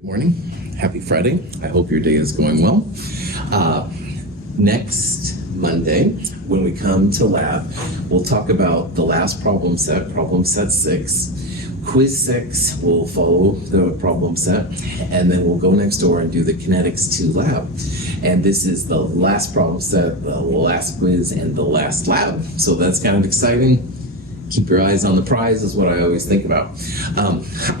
Good morning. Happy Friday. I hope your day is going well. Next Monday, when we come to lab, we'll talk about the last problem set 6. Quiz 6 will follow the problem set, and then we'll go next door and do the kinetics 2 lab. And this is the last problem set, the last quiz, and the last lab. So that's kind of exciting. Keep your eyes on the prize is what I always think about.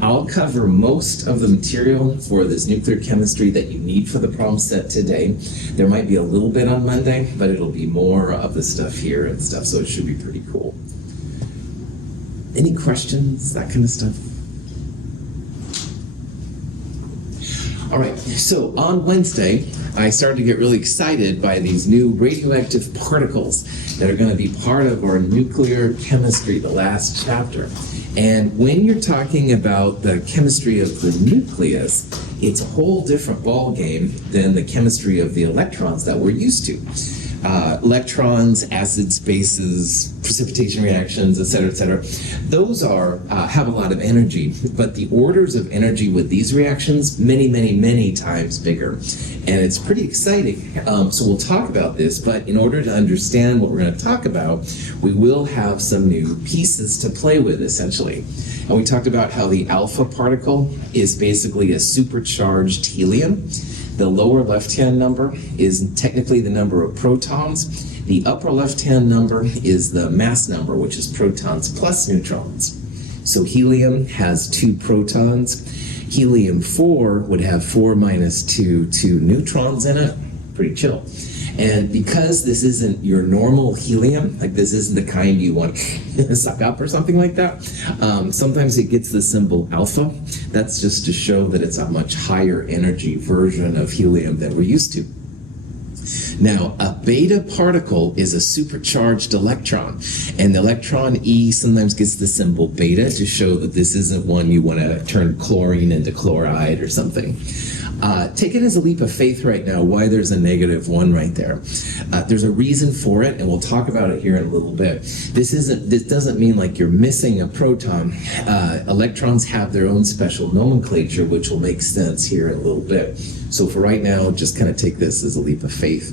I'll cover most of the material for this nuclear chemistry that you need for the problem set today. There might be a little bit on Monday, but it'll be more of the stuff here and stuff, so it should be pretty cool. Any questions, that kind of stuff? All right, so on Wednesday, I started to get really excited by these new radioactive particles that are going to be part of our nuclear chemistry, the last chapter. And when you're talking about the chemistry of the nucleus, it's a whole different ballgame than the chemistry of the electrons that we're used to. Electrons, acids, bases, precipitation reactions, et cetera, those have a lot of energy, but the orders of energy with these reactions, many times bigger. And it's pretty exciting. So we'll talk about this, but in order to understand what we're going to talk about, we will have some new pieces to play with, essentially. And we talked about how the alpha particle is basically a supercharged helium. The lower left-hand number is technically the number of protons. The upper left-hand number is the mass number, which is protons plus neutrons. So helium has 2 protons. Helium-4 would have 4 minus 2 neutrons in it. Pretty chill. And because this isn't your normal helium, like this isn't the kind you want to suck up or something like that, sometimes it gets the symbol alpha. That's just to show that it's a much higher energy version of helium that we're used to. Now, a beta particle is a supercharged electron, and the electron E sometimes gets the symbol beta to show that this isn't one you want to turn chlorine into chloride or something. Take it as a leap of faith right now why there's a -1 right there. There's a reason for it, and we'll talk about it here in a little bit. This doesn't mean like you're missing a proton. Electrons have their own special nomenclature, which will make sense here in a little bit. So for right now, just kind of take this as a leap of faith.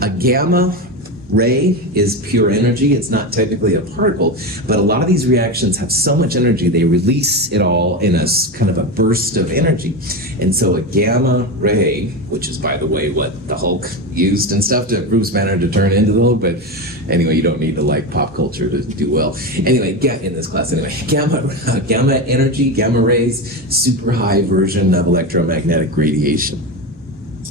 A gamma ray is pure energy. It's not technically a particle, but a lot of these reactions have so much energy, they release it all in a kind of a burst of energy. And so a gamma ray, which is, by the way, what the Hulk used and stuff to Bruce Banner to turn into the Hulk, but anyway, you don't need to like pop culture to do well. Anyway, in this class anyway, gamma energy, gamma rays, super high version of electromagnetic radiation.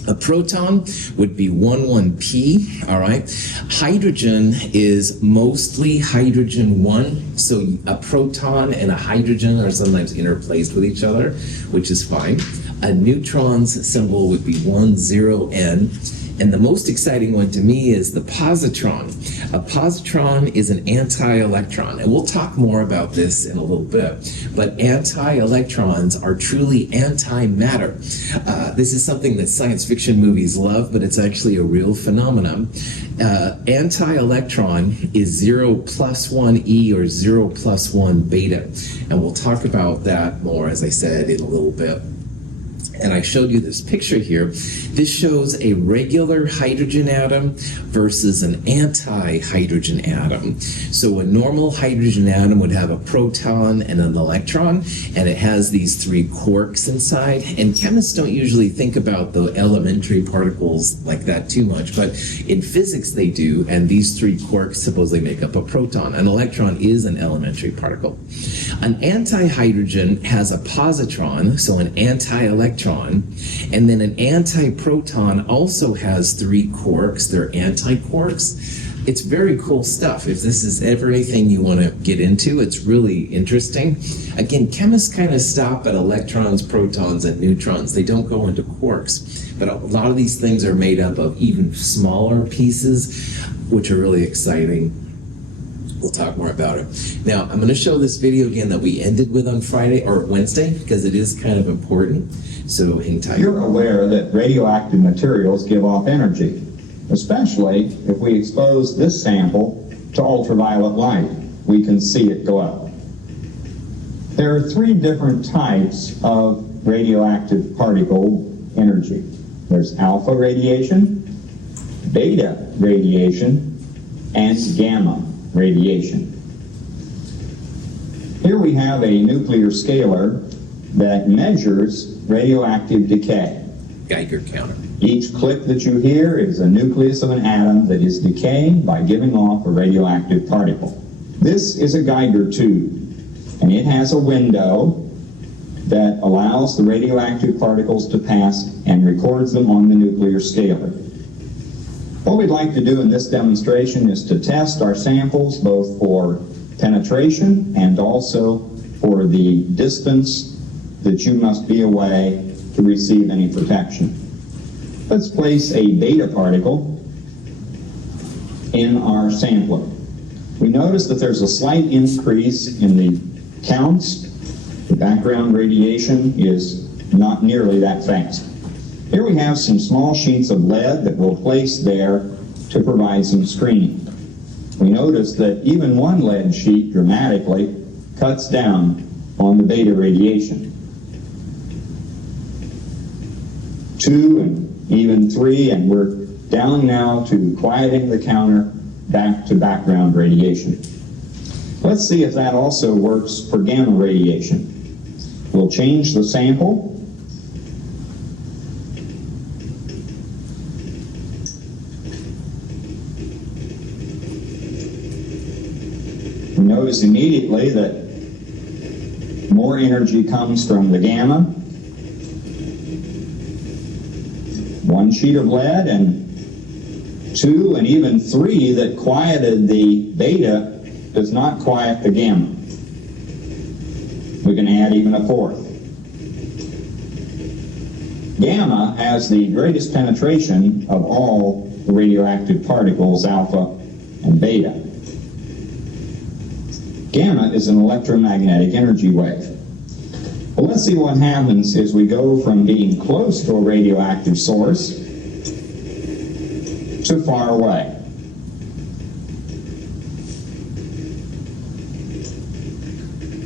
A proton would be 11p, all right? Hydrogen is mostly hydrogen 1, so a proton and a hydrogen are sometimes interplaced with each other, which is fine. A neutron's symbol would be 10n. And the most exciting one to me is the positron. A positron is an anti-electron, and we'll talk more about this in a little bit. But anti-electrons are truly antimatter. This is something that science fiction movies love, but it's actually a real phenomenon. Anti-electron is 0 plus 1 E or 0 plus 1 beta. And we'll talk about that more, as I said, in a little bit. And I showed you this picture here. This shows a regular hydrogen atom versus an anti-hydrogen atom. So a normal hydrogen atom would have a proton and an electron, and it has these 3 quarks inside. And chemists don't usually think about the elementary particles like that too much, but in physics they do, and these 3 quarks supposedly make up a proton. An electron is an elementary particle. An anti-hydrogen has a positron, so an anti-electron, and then an anti-proton also has 3 quarks. They're anti-quarks. It's very cool stuff. If this is ever anything you want to get into, it's really interesting. Again, chemists kind of stop at electrons, protons, and neutrons. They don't go into quarks. But a lot of these things are made up of even smaller pieces, which are really exciting. We'll talk more about it. Now, I'm going to show this video again that we ended with on Friday or Wednesday because it is kind of important. So hang tight. You're aware that radioactive materials give off energy, especially if we expose this sample to ultraviolet light. We can see it go up. There are 3 different types of radioactive particle energy. There's alpha radiation, beta radiation, and gamma radiation. Here we have a nuclear scaler that measures radioactive decay. Geiger counter. Each click that you hear is a nucleus of an atom that is decaying by giving off a radioactive particle. This is a Geiger tube, and it has a window that allows the radioactive particles to pass and records them on the nuclear scaler. What we'd like to do in this demonstration is to test our samples both for penetration and also for the distance that you must be away to receive any protection. Let's place a beta particle in our sampler. We notice that there's a slight increase in the counts. The background radiation is not nearly that fast. Here we have some small sheets of lead that we'll place there to provide some screening. We notice that even one lead sheet dramatically cuts down on the beta radiation. 2 and even 3, and we're down now to quieting the counter back to background radiation. Let's see if that also works for gamma radiation. We'll change the sample. Notice immediately that more energy comes from the gamma. 1 sheet of lead and 2 and even 3 that quieted the beta does not quiet the gamma. We can add even a 4th. Gamma has the greatest penetration of all the radioactive particles, alpha and beta. Gamma is an electromagnetic energy wave. Well, let's see what happens as we go from being close to a radioactive source to far away.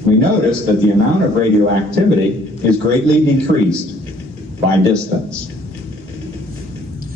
We notice that the amount of radioactivity is greatly decreased by distance.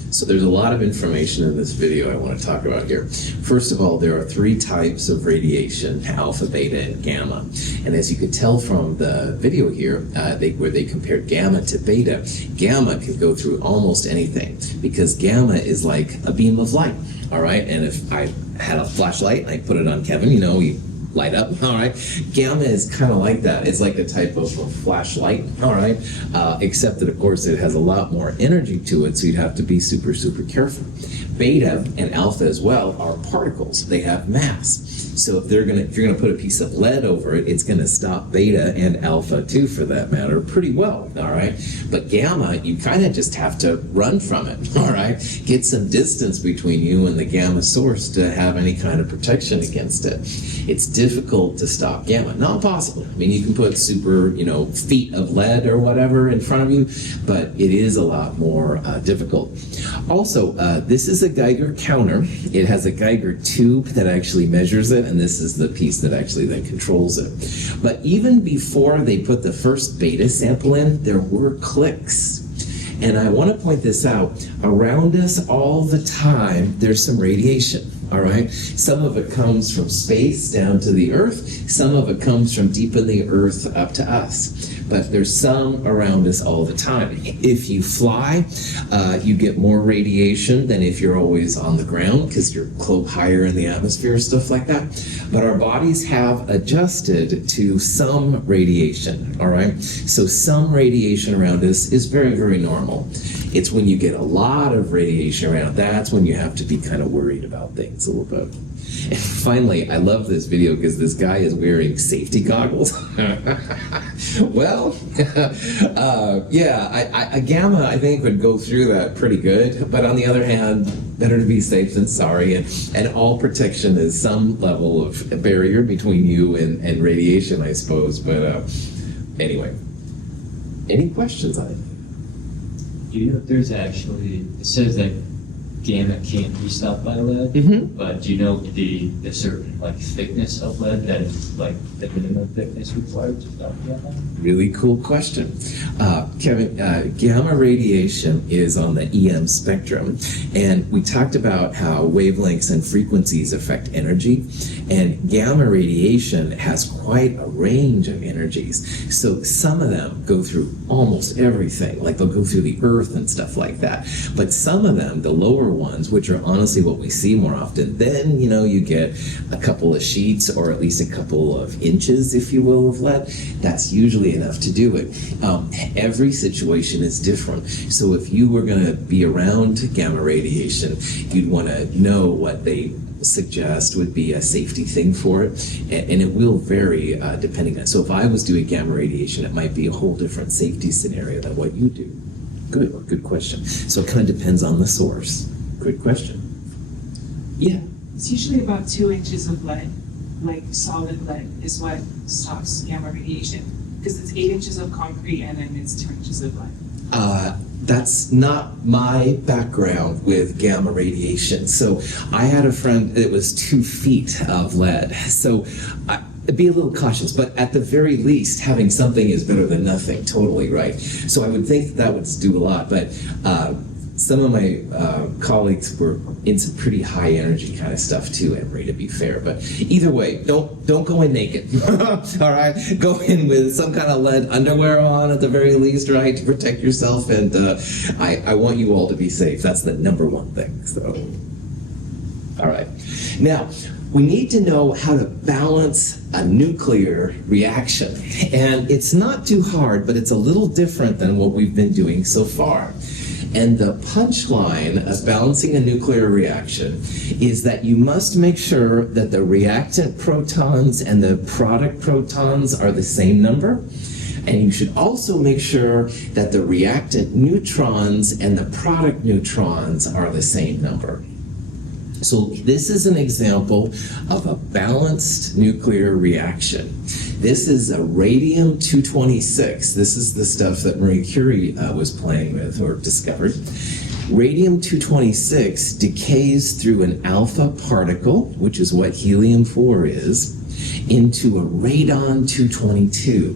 So there's a lot of information in this video I want to talk about here. First of all, there are 3 types of radiation, alpha, beta, and gamma. And as you could tell from the video here, where they compared gamma to beta, gamma can go through almost anything because gamma is like a beam of light, all right? And if I had a flashlight and I put it on Kevin, you know, you light up, all right? Gamma is kind of like that. It's like a type of a flashlight, all right? Except that, of course, it has a lot more energy to it, so you'd have to be super, super careful. Beta and alpha as well are particles. They have mass. So if you're gonna put a piece of lead over it, it's gonna stop beta and alpha too, for that matter, pretty well, all right? But gamma, you kind of just have to run from it, all right? Get some distance between you and the gamma source to have any kind of protection against it. It's difficult to stop gamma. Not possible. I mean, you can put super, feet of lead or whatever in front of you, but it is a lot more difficult. Also, this is a Geiger counter. It has a Geiger tube that actually measures it, and this is the piece that actually then controls it. But even before they put the first beta sample in, there were clicks. And I want to point this out. Around us all the time, there's some radiation. All right. Some of it comes from space down to the Earth. Some of it comes from deep in the Earth up to us. But there's some around us all the time. If you fly, you get more radiation than if you're always on the ground because you're higher in the atmosphere, stuff like that. But our bodies have adjusted to some radiation. All right. So some radiation around us is very, very normal. It's when you get a lot of radiation around, that's when you have to be kind of worried about things a little bit. And finally, I love this video because this guy is wearing safety goggles. Well, a gamma, I think, would go through that pretty good. But on the other hand, better to be safe than sorry. And all protection is some level of barrier between you and radiation, I suppose. But anyway, any questions on it? Do you know if there's actually, it says that gamma can't be stopped by lead, but do you know the certain like thickness of lead that is like the minimum thickness required to stop gamma? Really cool question. Kevin, gamma radiation is on the EM spectrum, and we talked about how wavelengths and frequencies affect energy, and gamma radiation has quite a range of energies. So some of them go through almost everything, like they'll go through the earth and stuff like that. But some of them, the lower ones, which are honestly what we see more often, then you get a couple of sheets or at least a couple of inches, if you will, of lead. That's usually enough to do it. Every situation is different. So if you were going to be around gamma radiation, you'd want to know what they suggest would be a safety thing for it, and it will vary depending on. So if I was doing gamma radiation, it might be a whole different safety scenario than what you do. Good question. So it kind of depends on the source. Good question. Yeah. It's usually about 2 inches of lead, like solid lead, is what stops gamma radiation. Because it's 8 inches of concrete and then it's 2 inches of lead. That's not my background with gamma radiation. So I had a friend that was 2 feet of lead. So be a little cautious, but at the very least, having something is better than nothing. Totally right. So I would think that would do a lot, but some of my colleagues were in some pretty high energy kind of stuff too, Emery, to be fair. But either way, don't go in naked. All right, go in with some kind of lead underwear on at the very least, right, to protect yourself. And I want you all to be safe. That's the number one thing. So, all right. Now, we need to know how to balance a nuclear reaction. And it's not too hard, but it's a little different than what we've been doing so far. And the punchline of balancing a nuclear reaction is that you must make sure that the reactant protons and the product protons are the same number. And you should also make sure that the reactant neutrons and the product neutrons are the same number. So this is an example of a balanced nuclear reaction. This is a radium-226. This is the stuff that Marie Curie was playing with or discovered. Radium-226 decays through an alpha particle, which is what helium-4 is, into a radon-222.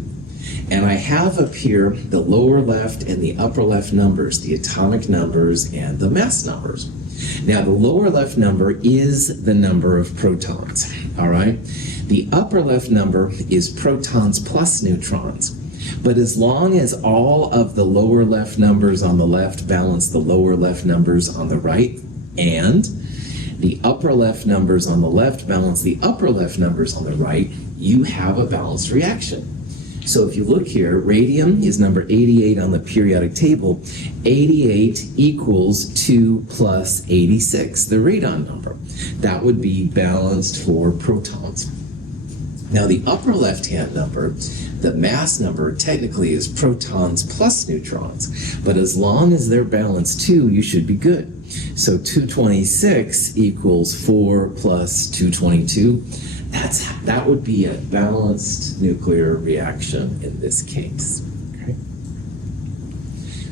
And I have up here the lower left and the upper left numbers, the atomic numbers and the mass numbers. Now, the lower left number is the number of protons, all right? The upper left number is protons plus neutrons. But as long as all of the lower left numbers on the left balance the lower left numbers on the right, and the upper left numbers on the left balance the upper left numbers on the right, you have a balanced reaction. So if you look here, radium is number 88 on the periodic table. 88 equals 2 plus 86, the radon number. That would be balanced for protons. Now the upper left-hand number, the mass number, technically is protons plus neutrons. But as long as they're balanced too, you should be good. So 226 equals 4 plus 222. That would be a balanced nuclear reaction in this case. Okay.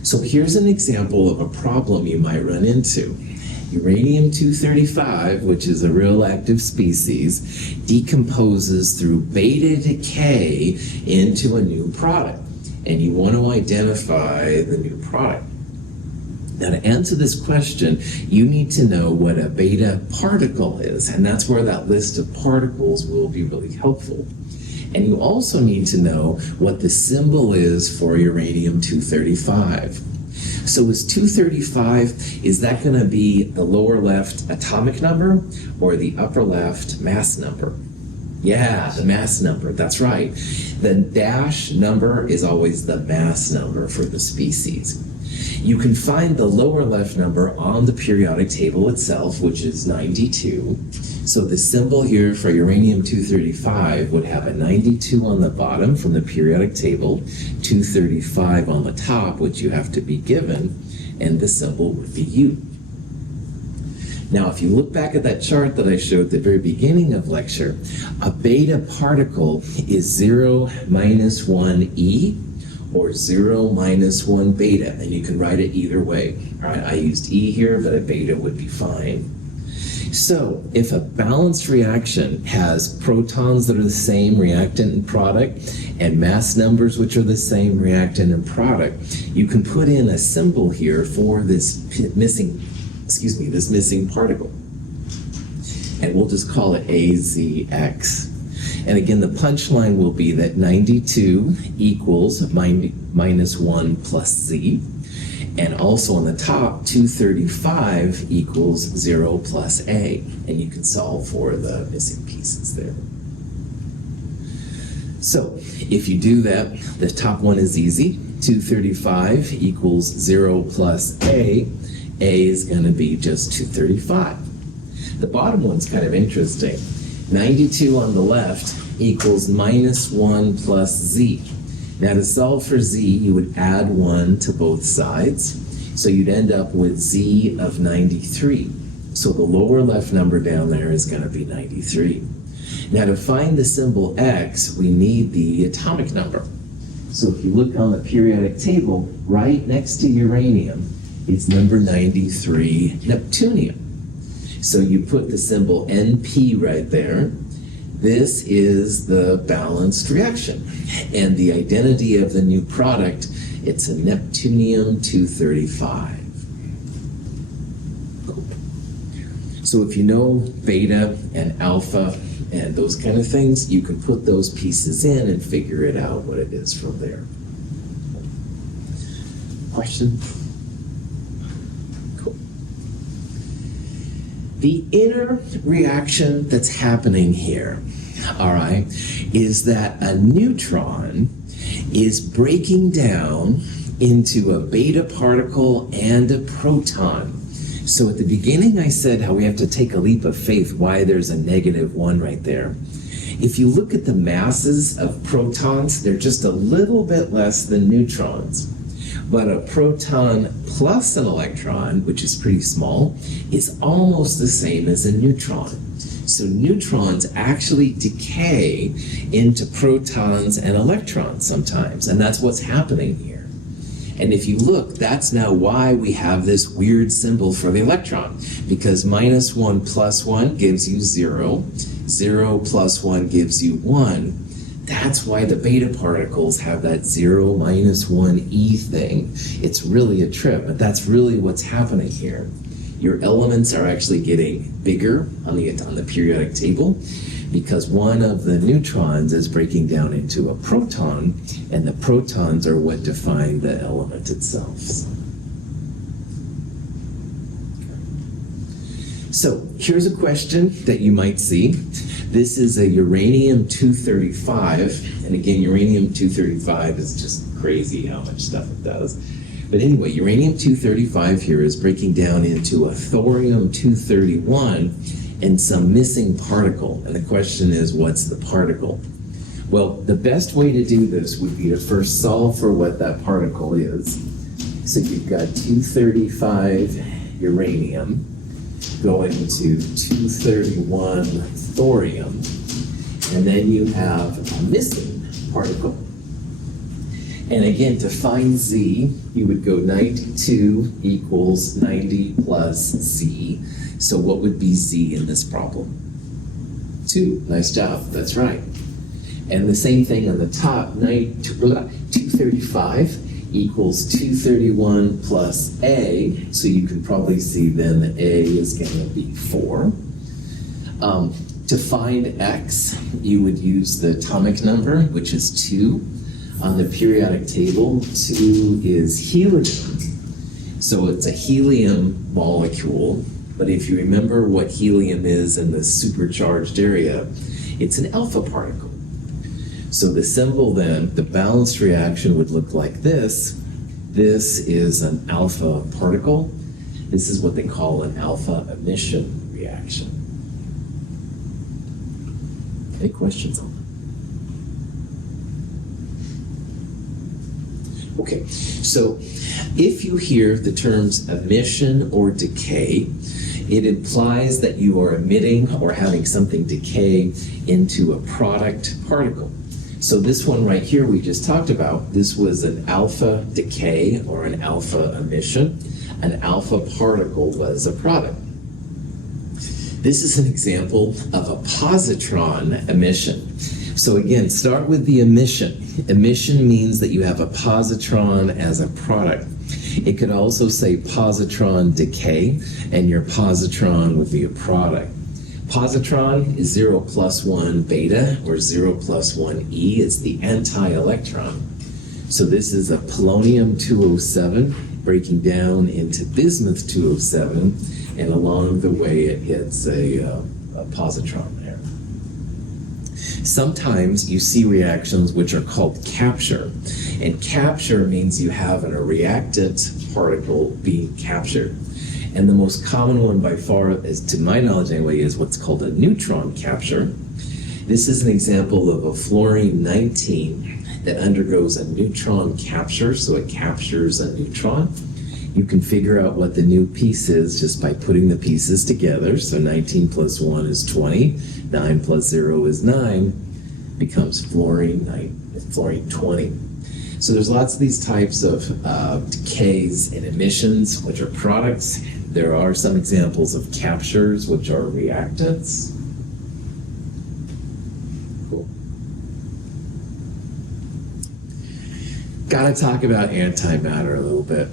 So here's an example of a problem you might run into. Uranium-235, which is a real active species, decomposes through beta decay into a new product. And you want to identify the new product. Now, to answer this question, you need to know what a beta particle is, and that's where that list of particles will be really helpful. And you also need to know what the symbol is for uranium-235. So is 235, is that going to be the lower left atomic number or the upper left mass number? Yeah, the mass number, that's right. The dash number is always the mass number for the species. You can find the lower left number on the periodic table itself, which is 92. So the symbol here for uranium-235 would have a 92 on the bottom from the periodic table, 235 on the top, which you have to be given, and the symbol would be U. Now, if you look back at that chart that I showed at the very beginning of lecture, a beta particle is 0 minus 1 e, or 0 minus 1 beta, and you can write it either way. All right, I used E here, but a beta would be fine. So if a balanced reaction has protons that are the same reactant and product, and mass numbers which are the same reactant and product, you can put in a symbol here for this missing particle. And we'll just call it AZX. And again, the punchline will be that 92 equals minus 1 plus Z. And also on the top, 235 equals 0 plus A. And you can solve for the missing pieces there. So if you do that, the top one is easy. 235 equals 0 plus A. A is going to be just 235. The bottom one's kind of interesting. 92 on the left equals minus 1 plus Z. Now to solve for Z, you would add 1 to both sides. So you'd end up with Z of 93. So the lower left number down there is going to be 93. Now to find the symbol X, we need the atomic number. So if you look on the periodic table, right next to uranium, it's number 93, neptunium. So you put the symbol NP right there. This is the balanced reaction. And the identity of the new product, it's a neptunium-235. So if you know beta and alpha and those kind of things, you can put those pieces in and figure it out what it is from there. Question? Cool. The inner reaction that's happening here, all right, is that a neutron is breaking down into a beta particle and a proton. So at the beginning I said how we have to take a leap of faith why there's a -1 right there. If you look at the masses of protons, they're just a little bit less than neutrons. But a proton plus an electron, which is pretty small, is almost the same as a neutron. So neutrons actually decay into protons and electrons sometimes, and that's what's happening here. And if you look, that's now why we have this weird symbol for the electron, because -1 plus 1 gives you 0, 0 plus 1 gives you 1. That's why the beta particles have that 0 minus 1 E thing. It's really a trip, but that's really what's happening here. Your elements are actually getting bigger on the periodic table because one of the neutrons is breaking down into a proton, and the protons are what define the element itself. So here's a question that you might see. This is a uranium-235, and again, uranium-235 is just crazy how much stuff it does. But anyway, uranium-235 here is breaking down into a thorium-231 and some missing particle. And the question is, what's the particle? Well, the best way to do this would be to first solve for what that particle is. So you've got 235 uranium going to 231 thorium, and then you have a missing particle. And again, to find Z, you would go 92 equals 90 plus Z. So what would be Z in this problem? 2. Nice job. That's right. And the same thing on the top, 235 equals 231 plus A. So you can probably see then that A is going to be 4. To find X, you would use the atomic number, which is 2. On the periodic table, 2 is helium. So it's a helium molecule, but if you remember what helium is in the supercharged area, it's an alpha particle. So the symbol then, the balanced reaction would look like this. This is an alpha particle. This is what they call an alpha emission reaction. Any questions on that? Okay, so if you hear the terms emission or decay, it implies that you are emitting or having something decay into a product particle. So this one right here we just talked about, this was an alpha decay or an alpha emission. An alpha particle was a product. This is an example of a positron emission. So again, start with the emission. Emission means that you have a positron as a product. It could also say positron decay, and your positron would be a product. Positron is 0 plus 1 beta, or 0 plus 1 E. It's the anti-electron. So this is a polonium-207 breaking down into bismuth-207, and along the way it hits a positron there. Sometimes you see reactions which are called capture, and capture means you have a reactant particle being captured. And the most common one by far, is, to my knowledge anyway, is what's called a neutron capture. This is an example of a fluorine-19 that undergoes a neutron capture, so it captures a neutron. You can figure out what the new piece is just by putting the pieces together. So 19 plus 1 is 20, 9 plus 0 is 9, becomes fluorine 20. So there's lots of these types of decays and emissions, which are products. There are some examples of captures, which are reactants. Cool. Gotta talk about antimatter a little bit.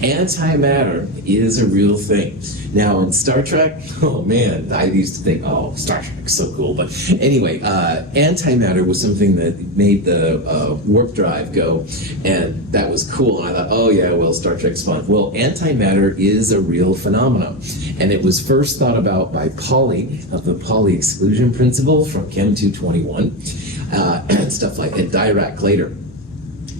Antimatter is a real thing. Now in Star Trek, oh man, I used to think, oh, Star Trek's so cool. But anyway, antimatter was something that made the warp drive go, and that was cool. And I thought, oh yeah, well, Star Trek's fun. Well, antimatter is a real phenomenon. And it was first thought about by Pauli of the Pauli exclusion principle from Chem 221, and stuff like that, Dirac later.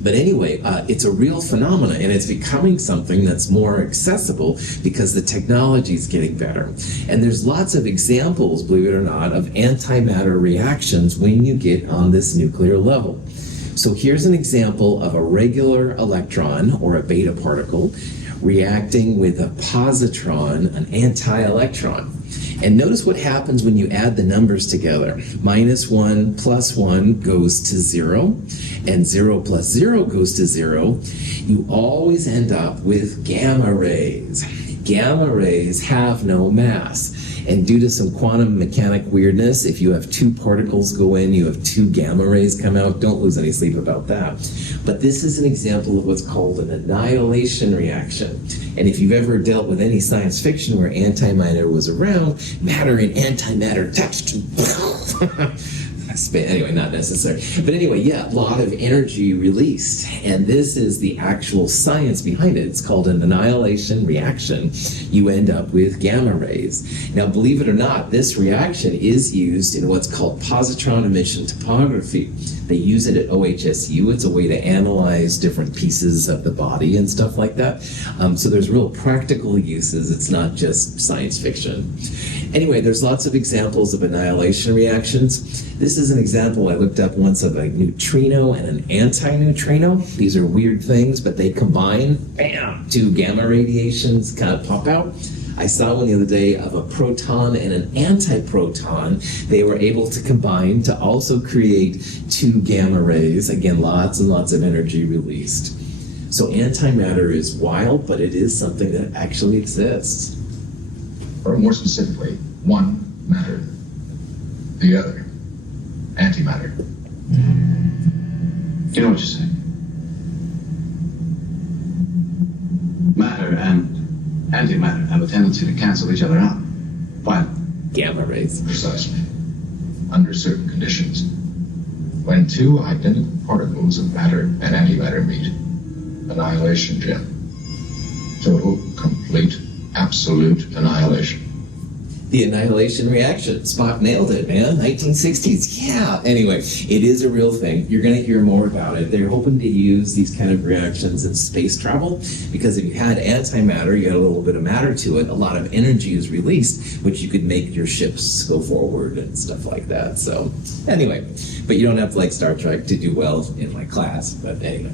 But anyway, it's a real phenomenon, and it's becoming something that's more accessible because the technology is getting better. And there's lots of examples, believe it or not, of antimatter reactions when you get on this nuclear level. So here's an example of a regular electron, or a beta particle, reacting with a positron, an anti-electron. And notice what happens when you add the numbers together. -1 plus 1 goes to 0, and 0 plus 0 goes to 0. You always end up with gamma rays. Gamma rays have no mass. And due to some quantum mechanic weirdness, if you have two particles go in, you have two gamma rays come out. Don't lose any sleep about that. But this is an example of what's called an annihilation reaction. And if you've ever dealt with any science fiction where antimatter was around, matter and antimatter touched. Anyway, not necessary. But anyway, yeah, a lot of energy released. And this is the actual science behind it. It's called an annihilation reaction. You end up with gamma rays. Now, believe it or not, this reaction is used in what's called positron emission topography. They use it at OHSU. It's a way to analyze different pieces of the body and stuff like that. So there's real practical uses. It's not just science fiction. Anyway, there's lots of examples of annihilation reactions. This is an example I looked up once of a neutrino and an anti-neutrino. These are weird things, but they combine, bam, two gamma radiations kind of pop out. I saw one the other day of a proton and an antiproton. They were able to combine to also create two gamma rays. Again, lots and lots of energy released. So antimatter is wild, but it is something that actually exists. Or more specifically, one matter, the other antimatter. You know what you're saying? Matter and antimatter have a tendency to cancel each other out. Why? Gamma rays. Precisely. Under certain conditions. When two identical particles of matter and antimatter meet, annihilation, Jim. Total, complete, absolute annihilation. The annihilation reaction. Spock nailed it, man. 1960s. Yeah. Anyway, it is a real thing. You're going to hear more about it. They're hoping to use these kind of reactions in space travel because if you had antimatter, you had a little bit of matter to it, a lot of energy is released, which you could make your ships go forward and stuff like that. So anyway, but you don't have to like Star Trek to do well in my class. But anyway.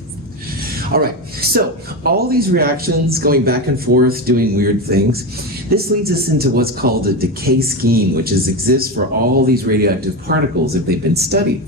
All right, so all these reactions going back and forth, doing weird things, this leads us into what's called a decay scheme, which exists for all these radioactive particles if they've been studied.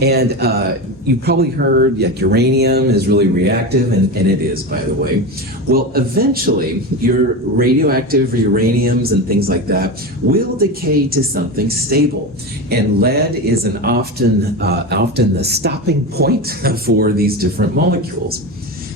And you probably heard uranium is really reactive, and it is, by the way. Well, eventually, your radioactive uraniums and things like that will decay to something stable. And lead is often the stopping point for these different molecules.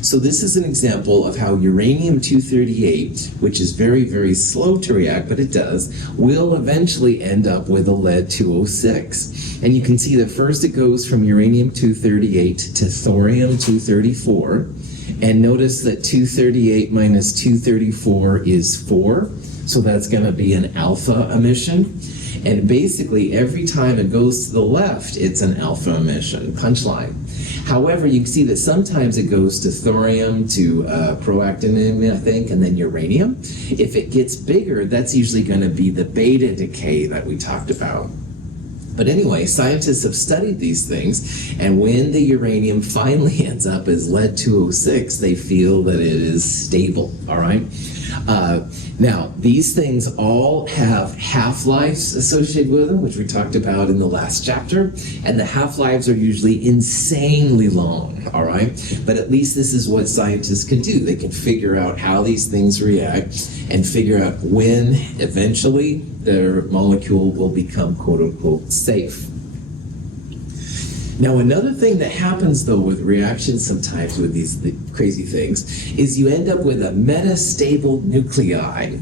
So this is an example of how uranium-238, which is very, very slow to react, but it does, will eventually end up with a lead-206. And you can see that first it goes from uranium-238 to thorium-234. And notice that 238 minus 234 is 4. So that's going to be an alpha emission. And basically, every time it goes to the left, it's an alpha emission, punchline. However, you can see that sometimes it goes to thorium, to proactinium, I think, and then uranium. If it gets bigger, that's usually going to be the beta decay that we talked about. But anyway, scientists have studied these things, and when the uranium finally ends up as lead-206, they feel that it is stable, all right? Now, these things all have half-lives associated with them, which we talked about in the last chapter, and the half-lives are usually insanely long, all right? But at least this is what scientists can do. They can figure out how these things react and figure out when, eventually, their molecule will become, quote-unquote, safe. Now, another thing that happens, though, with reactions sometimes with these crazy things is you end up with a metastable nuclei.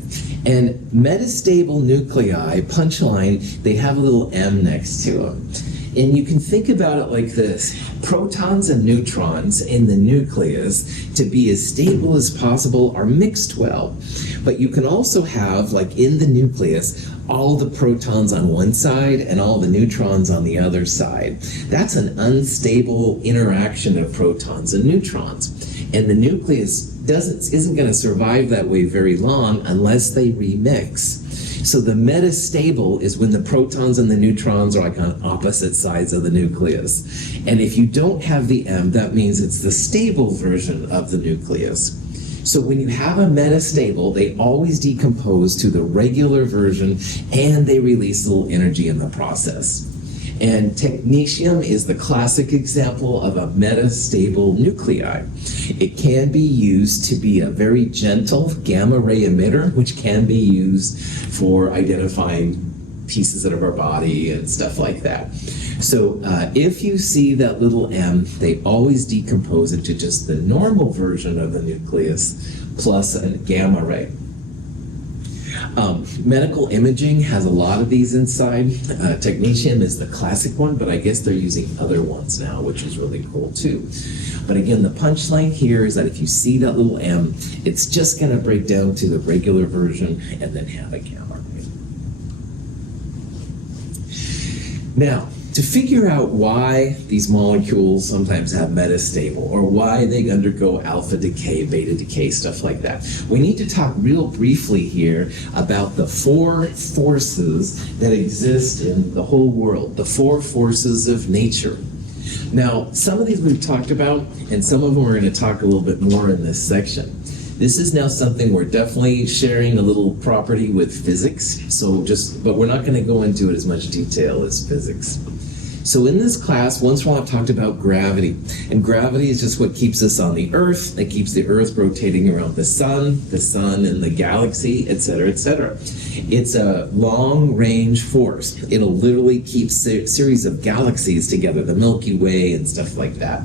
And metastable nuclei, punchline, they have a little M next to them. And you can think about it like this. Protons and neutrons in the nucleus, to be as stable as possible, are mixed well. But you can also have, like in the nucleus, all the protons on one side and all the neutrons on the other side. That's an unstable interaction of protons and neutrons. And the nucleus isn't going to survive that way very long unless they remix. So the metastable is when the protons and the neutrons are like on opposite sides of the nucleus. And if you don't have the M, that means it's the stable version of the nucleus. So when you have a metastable, they always decompose to the regular version, and they release a little energy in the process. And technetium is the classic example of a metastable nuclei. It can be used to be a very gentle gamma ray emitter, which can be used for identifying pieces of our body and stuff like that. So if you see that little M, they always decompose it to just the normal version of the nucleus plus a gamma ray. Medical imaging has a lot of these inside. Technetium is the classic one, but I guess they're using other ones now, which is really cool too. But again, the punchline here is that if you see that little M, it's just going to break down to the regular version and then have a gamma ray. Now, to figure out why these molecules sometimes have metastable or why they undergo alpha decay, beta decay, stuff like that, we need to talk real briefly here about the 4 forces that exist in the whole world, the 4 forces of nature. Now, some of these we've talked about, and some of them we're going to talk a little bit more in this section. This is now something we're definitely sharing a little property with physics, but we're not going to go into it as much detail as physics. So in this class, once in a while I've talked about gravity. And gravity is just what keeps us on the Earth. It keeps the Earth rotating around the sun and the galaxy, etc., etc. It's a long-range force. It'll literally keep a series of galaxies together, the Milky Way and stuff like that.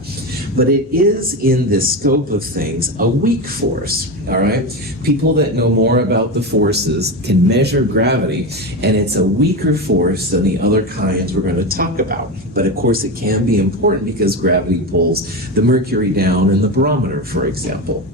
But it is, in the scope of things, a weak force, all right? People that know more about the forces can measure gravity, and it's a weaker force than the other kinds we're going to talk about. But of course it can be important because gravity pulls the mercury down in the barometer, for example.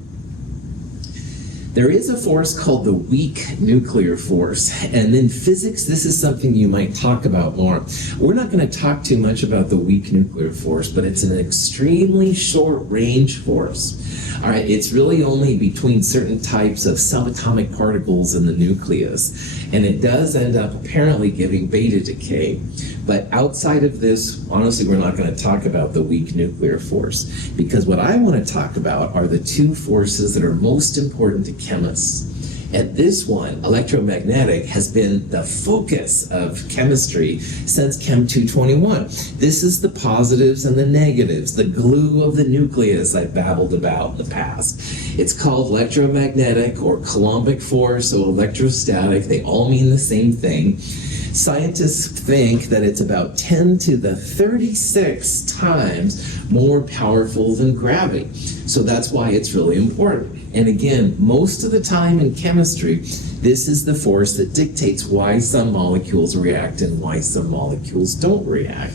There is a force called the weak nuclear force, and in physics this is something you might talk about more. We're not going to talk too much about the weak nuclear force, but it's an extremely short range force. All right, it's really only between certain types of subatomic particles in the nucleus, and it does end up apparently giving beta decay. But outside of this, honestly, we're not going to talk about the weak nuclear force, because what I want to talk about are the 2 forces that are most important to chemists. And this one, electromagnetic, has been the focus of chemistry since Chem 221. This is the positives and the negatives, the glue of the nucleus I babbled about in the past. It's called electromagnetic or Coulombic force or electrostatic. They all mean the same thing. Scientists think that it's about 10 to the 36 times more powerful than gravity. So that's why it's really important. And again, most of the time in chemistry, this is the force that dictates why some molecules react and why some molecules don't react.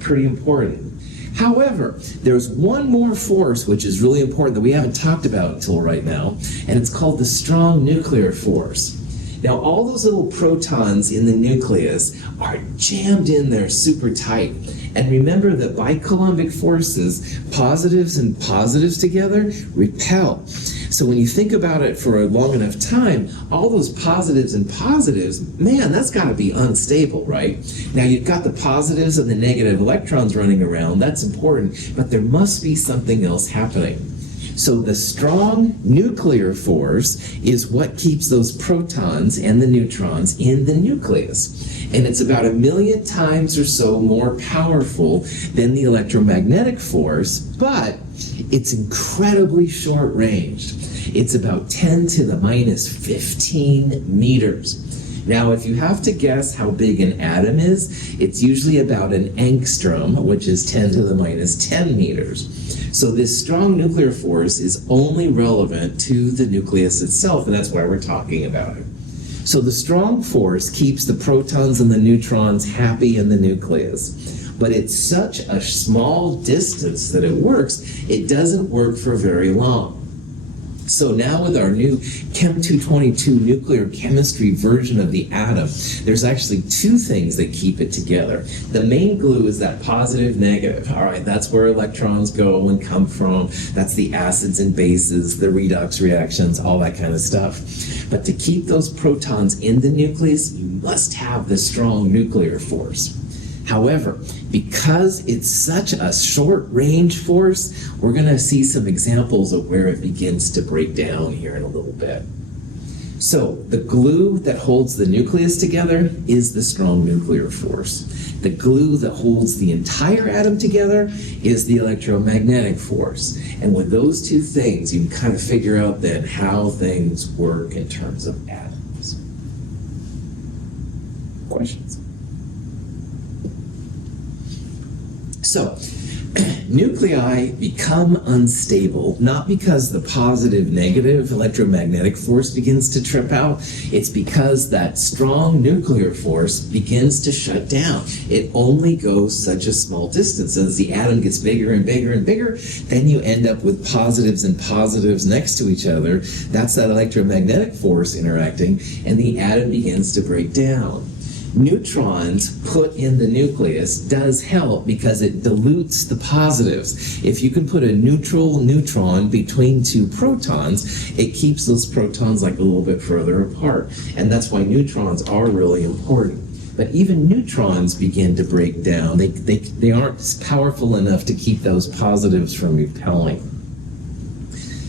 Pretty important. However, there's one more force which is really important that we haven't talked about until right now, and it's called the strong nuclear force. Now, all those little protons in the nucleus are jammed in there super tight. And remember that by Coulombic forces, positives and positives together repel. So when you think about it for a long enough time, all those positives and positives, man, that's got to be unstable, right? Now, you've got the positives and the negative electrons running around. That's important. But there must be something else happening. So the strong nuclear force is what keeps those protons and the neutrons in the nucleus. And it's about 1,000,000 times or so more powerful than the electromagnetic force, but it's incredibly short-ranged. It's about 10 to the minus 15 meters. Now, if you have to guess how big an atom is, it's usually about an angstrom, which is 10 to the minus 10 meters. So this strong nuclear force is only relevant to the nucleus itself, and that's why we're talking about it. So the strong force keeps the protons and the neutrons happy in the nucleus. But it's such a small distance that it works, it doesn't work for very long. So now with our new Chem 222 nuclear chemistry version of the atom, there's actually two things that keep it together. The main glue is that positive negative. All right, that's where electrons go and come from. That's the acids and bases, the redox reactions, all that kind of stuff. But to keep those protons in the nucleus, you must have the strong nuclear force. However, because it's such a short-range force, we're going to see some examples of where it begins to break down here in a little bit. So, the glue that holds the nucleus together is the strong nuclear force. The glue that holds the entire atom together is the electromagnetic force. And with those two things, you can kind of figure out then how things work in terms of atoms. Questions? So, nuclei become unstable, not because the positive-negative electromagnetic force begins to trip out. It's because that strong nuclear force begins to shut down. It only goes such a small distance. As the atom gets bigger and bigger and bigger, then you end up with positives and positives next to each other. That's that electromagnetic force interacting, and the atom begins to break down. Neutrons put in the nucleus does help because it dilutes the positives. If you can put a neutral neutron between two protons, it keeps those protons like a little bit further apart. And that's why neutrons are really important. But even neutrons begin to break down. They aren't powerful enough to keep those positives from repelling.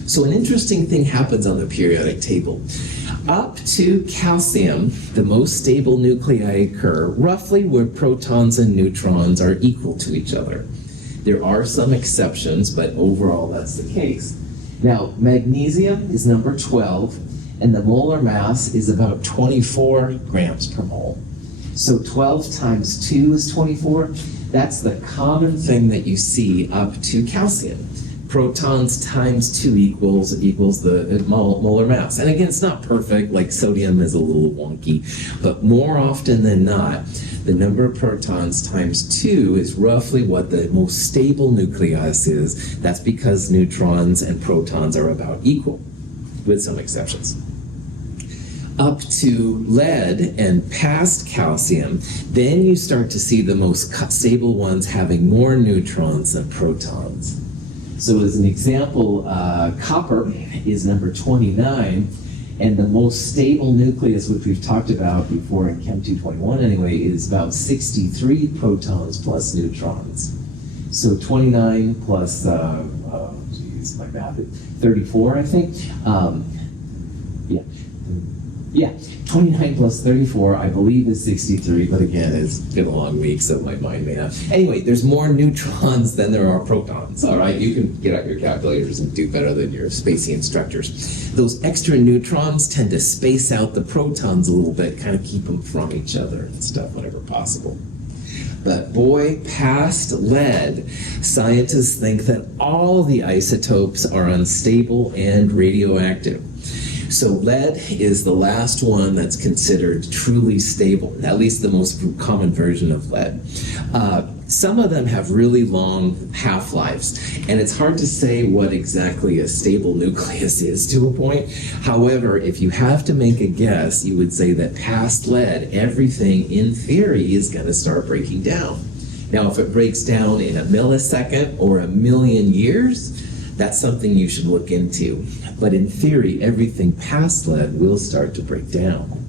So an interesting thing happens on the periodic table. Up to calcium, the most stable nuclei occur roughly where protons and neutrons are equal to each other. There are some exceptions, but overall that's the case. Now, magnesium is number 12, and the molar mass is about 24 grams per mole. So 12 times 2 is 24. That's the common thing that you see up to calcium. Protons times 2 equals the molar mass. And again, it's not perfect, like sodium is a little wonky, but more often than not, the number of protons times 2 is roughly what the most stable nucleus is. That's because neutrons and protons are about equal, with some exceptions. Up to lead and past calcium, then you start to see the most stable ones having more neutrons than protons. So as an example, copper is number 29, and the most stable nucleus, which we've talked about before in Chem 221 anyway, is about 63 protons plus neutrons. So 29 plus, my math, 34, I think. Yeah, 29 plus 34, I believe, is 63, but again, it's been a long week, so my mind may not. Anyway, there's more neutrons than there are protons, all right? You can get out your calculators and do better than your spacey instructors. Those extra neutrons tend to space out the protons a little bit, kind of keep them from each other and stuff whenever possible. But boy, past lead, scientists think that all the isotopes are unstable and radioactive. So lead is the last one that's considered truly stable, at least the most common version of lead. Some of them have really long half-lives, and it's hard to say what exactly a stable nucleus is to a point. However, if you have to make a guess, you would say that past lead, everything in theory is going to start breaking down. Now, if it breaks down in a millisecond or a million years, that's something you should look into. But in theory, everything past lead will start to break down.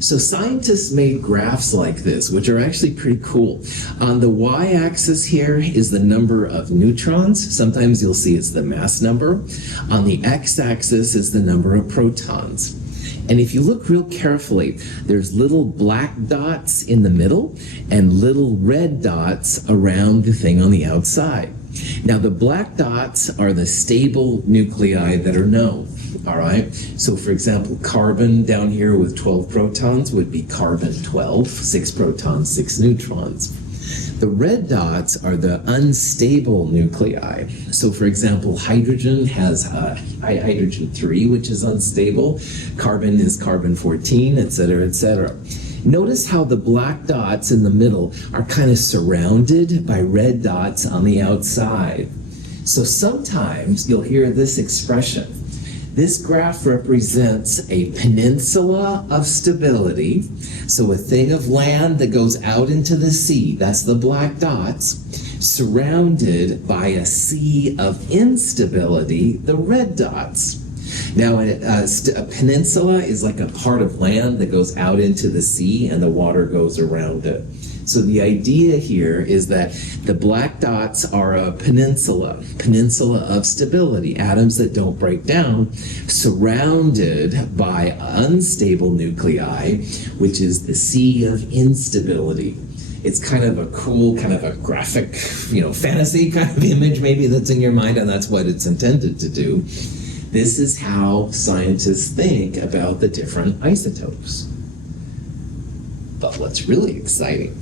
So scientists made graphs like this, which are actually pretty cool. On the y-axis here is the number of neutrons. Sometimes you'll see it's the mass number. On the x-axis is the number of protons. And if you look real carefully, there's little black dots in the middle and little red dots around the thing on the outside. Now, the black dots are the stable nuclei that are known, all right? So, for example, carbon down here with 12 protons would be carbon-12, 6 protons, 6 neutrons. The red dots are the unstable nuclei. So, for example, hydrogen has hydrogen-3, which is unstable. Carbon is carbon-14, et cetera, et cetera. Notice how the black dots in the middle are kind of surrounded by red dots on the outside. So sometimes you'll hear this expression. This graph represents a peninsula of stability. So a thing of land that goes out into the sea, that's the black dots, surrounded by a sea of instability, the red dots. Now, a peninsula is like a part of land that goes out into the sea and the water goes around it. So the idea here is that the black dots are a peninsula of stability, atoms that don't break down, surrounded by unstable nuclei, which is the sea of instability. It's kind of a cool, kind of a graphic, fantasy kind of image maybe that's in your mind, and that's what it's intended to do. This is how scientists think about the different isotopes. But what's really exciting,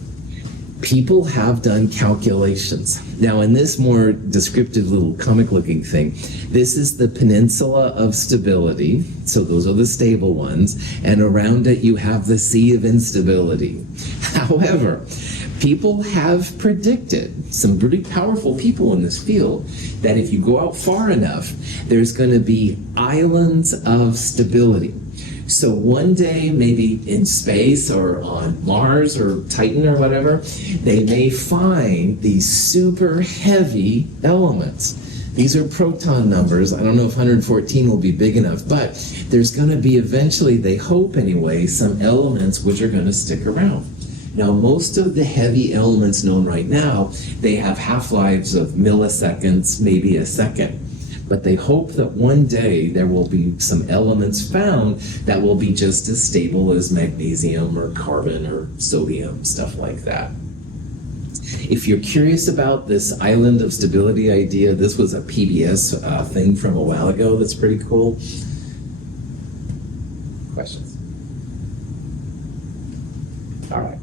people have done calculations. Now, in this more descriptive little comic-looking thing, this is the peninsula of stability, so those are the stable ones, and around it you have the sea of instability. However, people have predicted, some pretty powerful people in this field, that if you go out far enough, there's going to be islands of stability. So one day, maybe in space or on Mars or Titan or whatever, they may find these super heavy elements. These are proton numbers. I don't know if 114 will be big enough, but there's going to be eventually, they hope anyway, some elements which are going to stick around. Now, most of the heavy elements known right now, they have half-lives of milliseconds, maybe a second. But they hope that one day there will be some elements found that will be just as stable as magnesium or carbon or sodium, stuff like that. If you're curious about this island of stability idea, this was a PBS thing from a while ago that's pretty cool. Questions? All right.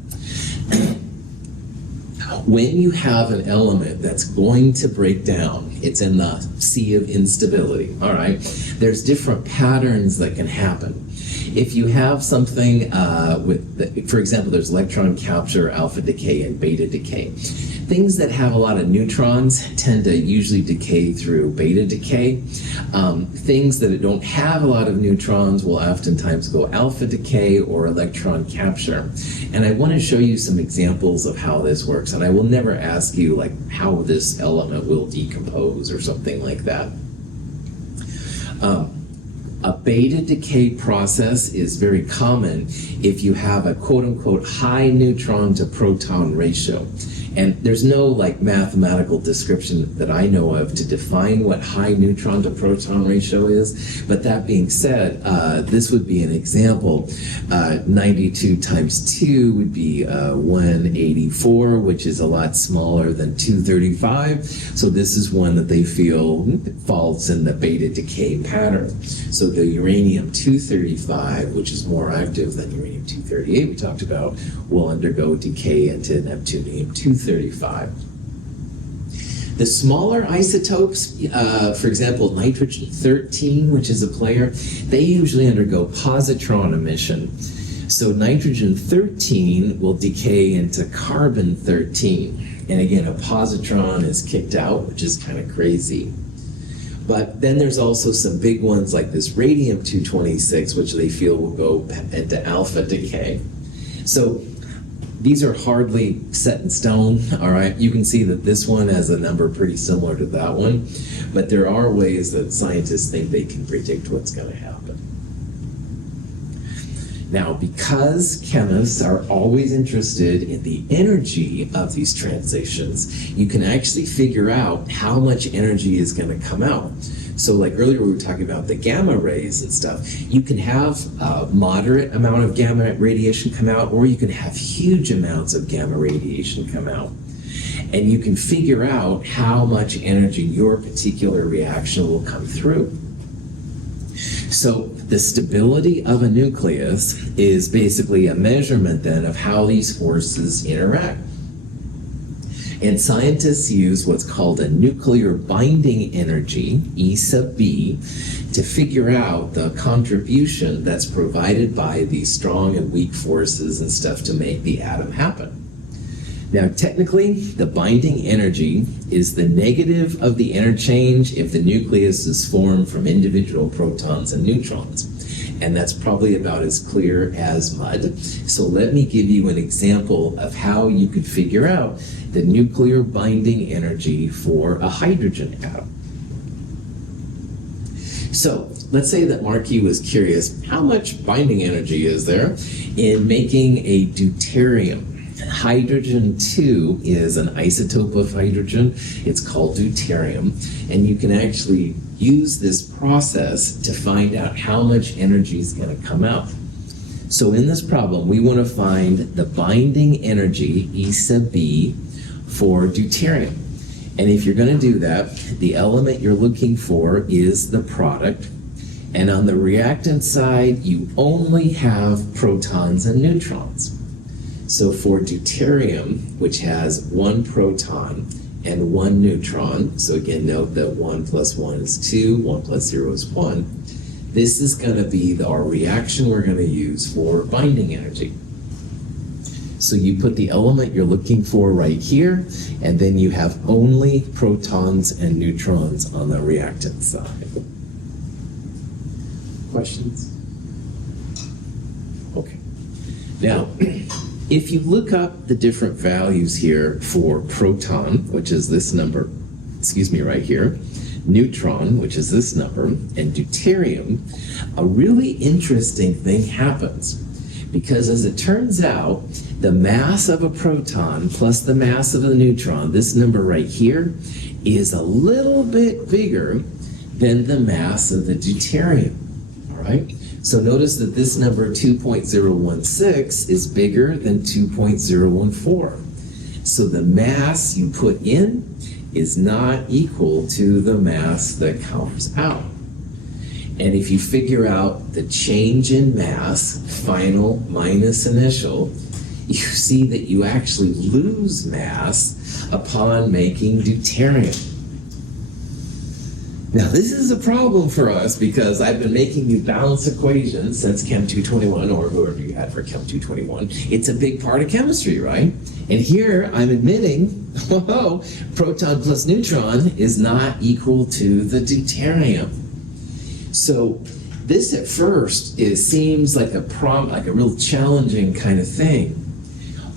When you have an element that's going to break down, it's in the sea of instability, all right? There's different patterns that can happen. If you have something for example, there's electron capture, alpha decay, and beta decay. Things that have a lot of neutrons tend to usually decay through beta decay. Things that don't have a lot of neutrons will oftentimes go alpha decay or electron capture. And I want to show you some examples of how this works. And I will never ask you like how this element will decompose or something like that. A beta decay process is very common if you have a quote-unquote high neutron to proton ratio. And there's no like mathematical description that I know of to define what high neutron to proton ratio is. But that being said, this would be an example. 92 times 2 would be 184, which is a lot smaller than 235. So this is one that they feel falls in the beta decay pattern. So the uranium-235, which is more active than uranium-238 we talked about, will undergo decay into neptunium-235. The smaller isotopes, for example, nitrogen-13, which is a player, they usually undergo positron emission. So nitrogen-13 will decay into carbon-13. And again, a positron is kicked out, which is kind of crazy. But then there's also some big ones like this radium-226, which they feel will go into alpha decay. So these are hardly set in stone, all right? You can see that this one has a number pretty similar to that one, but there are ways that scientists think they can predict what's going to happen. Now, because chemists are always interested in the energy of these transitions, you can actually figure out how much energy is going to come out. So like earlier we were talking about the gamma rays and stuff. You can have a moderate amount of gamma radiation come out, or you can have huge amounts of gamma radiation come out. And you can figure out how much energy your particular reaction will come through. So the stability of a nucleus is basically a measurement then of how these forces interact. And scientists use what's called a nuclear binding energy, E sub B, to figure out the contribution that's provided by these strong and weak forces and stuff to make the atom happen. Now, technically, the binding energy is the negative of the interchange if the nucleus is formed from individual protons and neutrons. And that's probably about as clear as mud. So let me give you an example of how you could figure out the nuclear binding energy for a hydrogen atom. So let's say that Marky was curious, how much binding energy is there in making a deuterium? Hydrogen-2 is an isotope of hydrogen. It's called deuterium. And you can actually use this process to find out how much energy is going to come out. So in this problem, we want to find the binding energy, E sub B, for deuterium. And if you're going to do that, the element you're looking for is the product. And on the reactant side, you only have protons and neutrons. So for deuterium, which has 1 proton and 1 neutron, so again, note that 1 plus 1 is 2, 1 plus 0 is 1, this is going to be our reaction we're going to use for binding energy. So you put the element you're looking for right here, and then you have only protons and neutrons on the reactant side. Questions? Okay. Now, if you look up the different values here for proton, which is this number, right here, neutron, which is this number, and deuterium, a really interesting thing happens. Because as it turns out, the mass of a proton plus the mass of a neutron, this number right here, is a little bit bigger than the mass of the deuterium, all right? So notice that this number 2.016 is bigger than 2.014. So the mass you put in is not equal to the mass that comes out. And if you figure out the change in mass, final minus initial, you see that you actually lose mass upon making deuterium. Now, this is a problem for us because I've been making you balance equations since Chem 221, or whoever you had for Chem 221. It's a big part of chemistry, right? And here I'm admitting, whoa, proton plus neutron is not equal to the deuterium. So this at first seems like a real challenging kind of thing.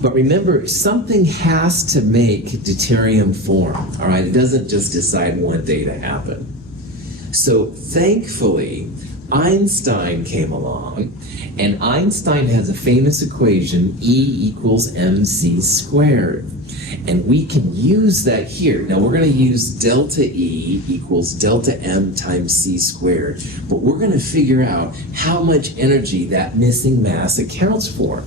But remember, something has to make deuterium form, all right? It doesn't just decide one day to happen. So thankfully, Einstein came along, and Einstein has a famous equation, E equals mc squared. And we can use that here. Now we're going to use delta E equals delta M times c squared, but we're going to figure out how much energy that missing mass accounts for.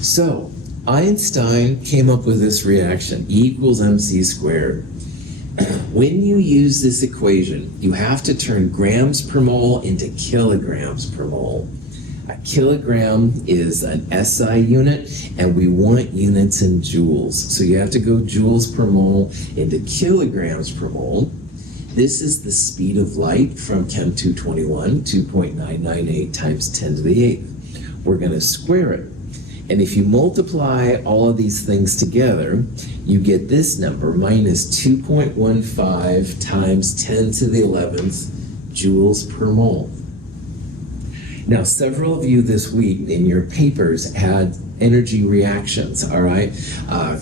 So Einstein came up with this reaction, E equals mc squared. When you use this equation, you have to turn grams per mole into kilograms per mole. A kilogram is an SI unit, and we want units in joules. So you have to go joules per mole into kilograms per mole. This is the speed of light from Chem 221, 2.998 times 10 to the 8th. We're going to square it. And if you multiply all of these things together, you get this number, minus 2.15 times 10 to the 11th joules per mole. Now, several of you this week in your papers had energy reactions, all right?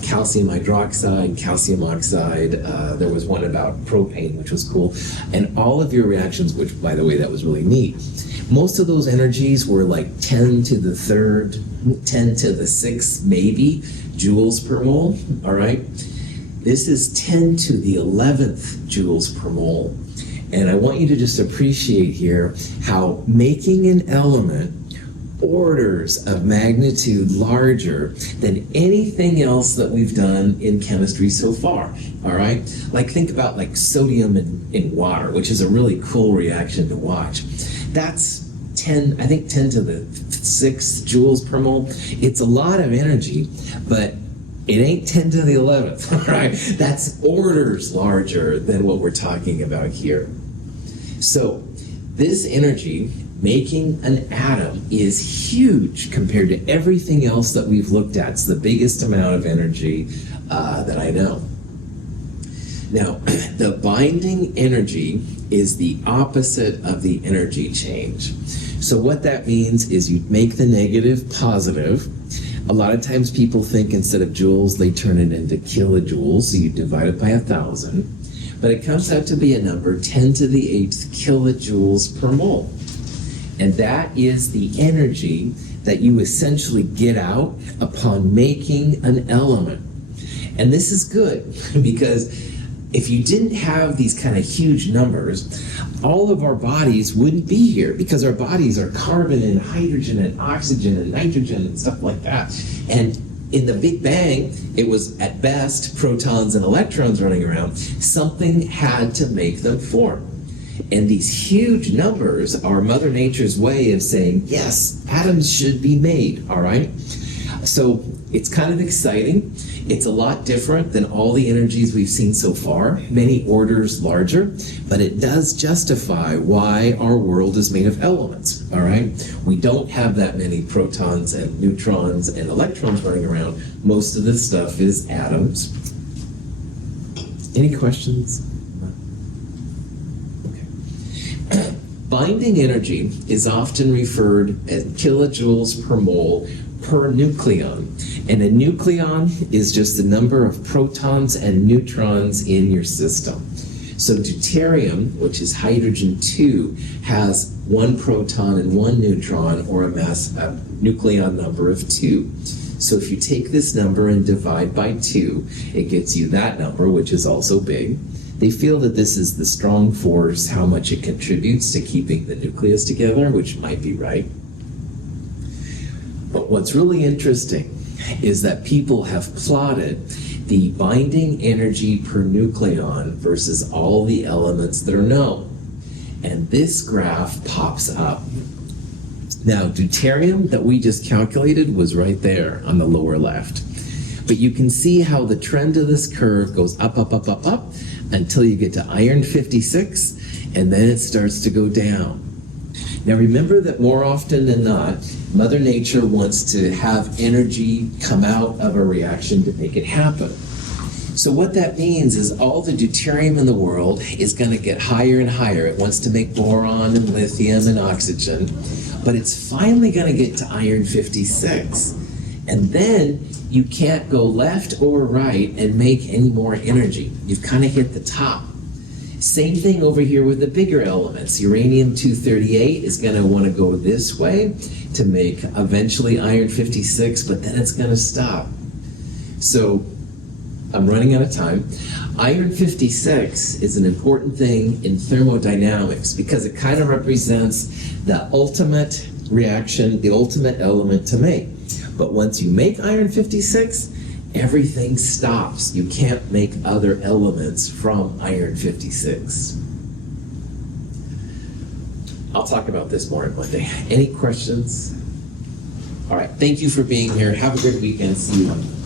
Calcium hydroxide, calcium oxide, there was one about propane, which was cool, and all of your reactions, which, by the way, that was really neat. Most of those energies were like 10 to the 3rd, 10 to the 6th, maybe, joules per mole, all right? This is 10 to the 11th joules per mole. And I want you to just appreciate here how making an element orders of magnitude larger than anything else that we've done in chemistry so far, all right? Like think about like sodium in water, which is a really cool reaction to watch. That's 10 to the 6th joules per mole. It's a lot of energy, but it ain't 10 to the 11th, all right? That's orders larger than what we're talking about here. So this energy, making an atom, is huge compared to everything else that we've looked at. It's the biggest amount of energy that I know. Now, the binding energy is the opposite of the energy change. So what that means is you make the negative positive. A lot of times people think instead of joules, they turn it into kilojoules, so you divide it by 1,000. But it comes out to be a number 10 to the 8th kilojoules per mole. And that is the energy that you essentially get out upon making an element. And this is good because if you didn't have these kind of huge numbers, all of our bodies wouldn't be here because our bodies are carbon and hydrogen and oxygen and nitrogen and stuff like that. And in the Big Bang, it was at best protons and electrons running around. Something had to make them form. And these huge numbers are Mother Nature's way of saying, yes, atoms should be made, all right? So it's kind of exciting. It's a lot different than all the energies we've seen so far, many orders larger, but it does justify why our world is made of elements, all right? We don't have that many protons and neutrons and electrons running around. Most of this stuff is atoms. Any questions? Okay. Binding energy is often referred as kilojoules per mole per nucleon. And a nucleon is just the number of protons and neutrons in your system. So deuterium, which is hydrogen 2, has 1 proton and 1 neutron, or a nucleon number of 2. So if you take this number and divide by 2, it gets you that number, which is also big. They feel that this is the strong force, how much it contributes to keeping the nucleus together, which might be right. But what's really interesting is that people have plotted the binding energy per nucleon versus all the elements that are known. And this graph pops up. Now, deuterium that we just calculated was right there on the lower left. But you can see how the trend of this curve goes up, up, up, up, up, until you get to iron 56, and then it starts to go down. Now remember that more often than not, Mother Nature wants to have energy come out of a reaction to make it happen. So what that means is all the deuterium in the world is going to get higher and higher. It wants to make boron and lithium and oxygen, but it's finally going to get to iron 56. And then you can't go left or right and make any more energy. You've kind of hit the top. Same thing over here with the bigger elements. Uranium-238 is going to want to go this way to make eventually iron-56, but then it's going to stop. So I'm running out of time. Iron-56 is an important thing in thermodynamics because it kind of represents the ultimate reaction, the ultimate element to make. But once you make iron-56, everything stops. You can't make other elements from iron-56. I'll talk about this more on Monday. Any questions? All right, thank you for being here. Have a good weekend. See you Monday.